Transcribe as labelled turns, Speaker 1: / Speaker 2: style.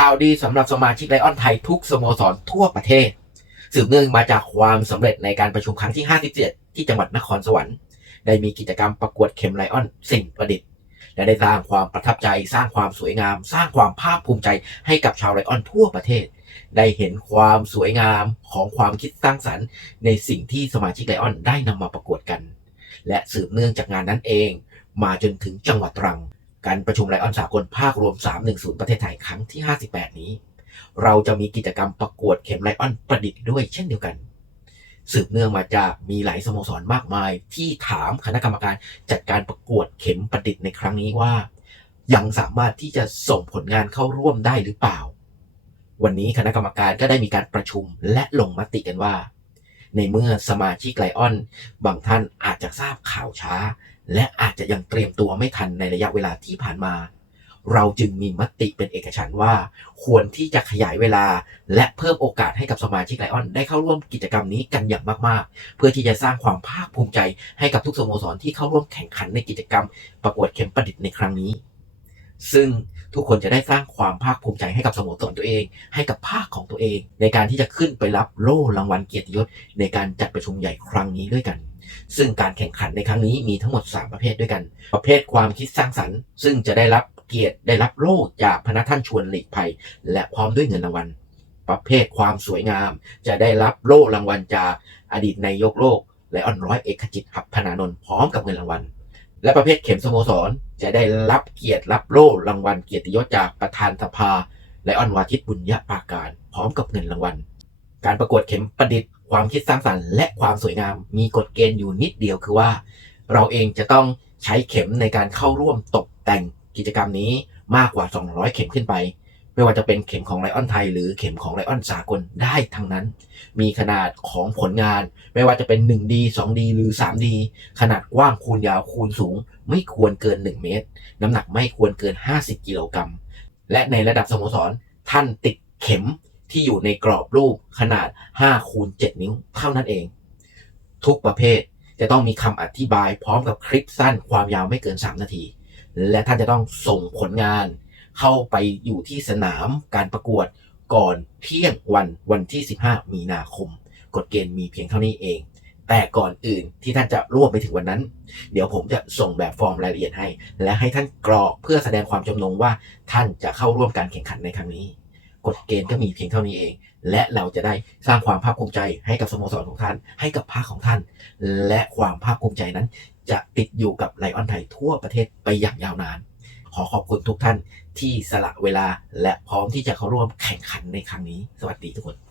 Speaker 1: ข่าวดีสำหรับสมาชิกไลออนไทยทุกสโมสรทั่วประเทศ สืบเนื่องมาจากความสำเร็จในการประชุมครั้งที่ 57 ที่จังหวัดนครสวรรค์ได้มีกิจกรรมประกวดเข็มไลออนสิ่งประดิษฐ์ และได้สร้างความประทับใจ สร้างความสวยงาม สร้างความภาคภูมิใจให้กับชาวไลออนทั่วประเทศ ได้เห็นความสวยงามของความคิดสร้างสรรค์ ในสิ่งที่สมาชิกไลออนได้นำมาประกวดกัน และสืบเนื่องจากงานนั้นเอง มาจนถึงจังหวัดตรัง การประชุมไลออนสากลภาครวม 310 ประเทศไทยครั้งที่ 58 นี้ เราจะมีกิจกรรมประกวดเข็มไลออนประดิษฐ์ด้วยเช่นเดียวกัน สืบเนื่องมาจากมีหลายสโมสรมากมายที่ถามคณะกรรมการจัดการประกวดเข็มประดิษฐ์ในครั้งนี้ว่า ยังสามารถที่จะส่งผลงานเข้าร่วมได้หรือเปล่า วันนี้คณะกรรมการก็ได้มีการประชุมและลงมติกันว่า ในเมื่อสมาชิกไลออน บางท่านอาจจะทราบข่าวช้า และอาจจะยังเตรียมตัวไม่ทันในระยะเวลาที่ผ่านมา เราจึงมีมติเป็นเอกฉันว่า ควรที่จะขยายเวลา และเพิ่มโอกาสให้กับสมาชิกไลออน ได้เข้าร่วมกิจกรรมนี้กันอย่างมากๆ เพื่อที่จะสร้างความภาคภูมิใจให้กับทุกสโมสรที่เข้าร่วมแข่งขันในกิจกรรม ประกวดเข็มประดิษฐ์ในครั้งนี้ ซึ่ง ทุกคนจะได้สร้างความภาคภูมิใจให้กับสโมสรตัวเอง ให้กับภาคของตัวเอง ในการที่จะขึ้นไปรับโล่รางวัลเกียรติยศในการจัดประชุมใหญ่ครั้งนี้ด้วยกัน ซึ่งการแข่งขันในครั้งนี้มีทั้งหมด 3 ประเภทด้วยกัน ประเภทความคิดสร้างสรรค์ ซึ่งจะได้รับเกียรติได้รับโล่จากพนักท่านชวนหลีกภัย และพร้อมด้วยเงินรางวัลประเภทความสวยงาม จะได้รับโล่รางวัลจากอดีตนายกโลกและอ่อนร้อยเอกขจิตหับพนานนท์พร้อมกับเงินรางวัล และประเภทเข็มสโมสรจะได้รับเกียรติรับโล่รางวัลเกียรติยศจากประธานสภา และออนวาทิตบุญญาปาการ พร้อมกับเงินรางวัล การประกวดเข็มประดิษฐ์ความคิดสร้างสรรค์และความสวยงามมีกฎเกณฑ์อยู่นิดเดียวคือว่า เราเองจะต้องใช้เข็มในการเข้าร่วมตกแต่งกิจกรรมนี้มากกว่า 200 เข็มขึ้นไป ไม่ว่าจะเป็นเข็มของไลออนไทย หรือเข็มของไลออนสากลได้ทั้งนั้น มีขนาดของผลงาน ไม่ว่าจะเป็น 1D 2D หรือ 3D ขนาดกว้างคูณยาวคูณสูง ไม่ควรเกิน 1 เมตร น้ำหนักไม่ควรเกิน 50 กิโลกรัม และในระดับสโมสรท่านติดเข็มที่อยู่ในกรอบรูปขนาด5คูณ7นิ้วเท่านั้นเอง ทุกประเภทจะต้องมีคำอธิบายพร้อมกับคลิปสั้นความยาวไม่เกิน 3 นาที และท่านจะต้องส่งผลงาน เข้าไปอยู่ที่สนามการประกวดก่อนเที่ยงวันวันที่ 15 มีนาคม กฎเกณฑ์มีเพียงเท่านี้เอง แต่ก่อนอื่นที่ท่านจะร่วมไปถึงวันนั้น เดี๋ยวผมจะส่งแบบฟอร์มรายละเอียดให้ และให้ท่านกรอกเพื่อแสดงความจำนงว่าท่านจะเข้าร่วมการแข่งขันในครั้งนี้ กฎเกณฑ์ก็มีเพียงเท่านี้เอง และเราจะได้สร้างความภาคภูมิใจให้กับสโมสรของท่าน ให้กับภาคของท่าน และความภาคภูมิใจนั้น จะติดอยู่กับไลออนไทยทั่วประเทศไปอย่างยาวนาน ขอขอบคุณทุกท่านที่สละเวลาและพร้อมที่จะเข้าร่วมแข่งขันในครั้งนี้ สวัสดีทุกคน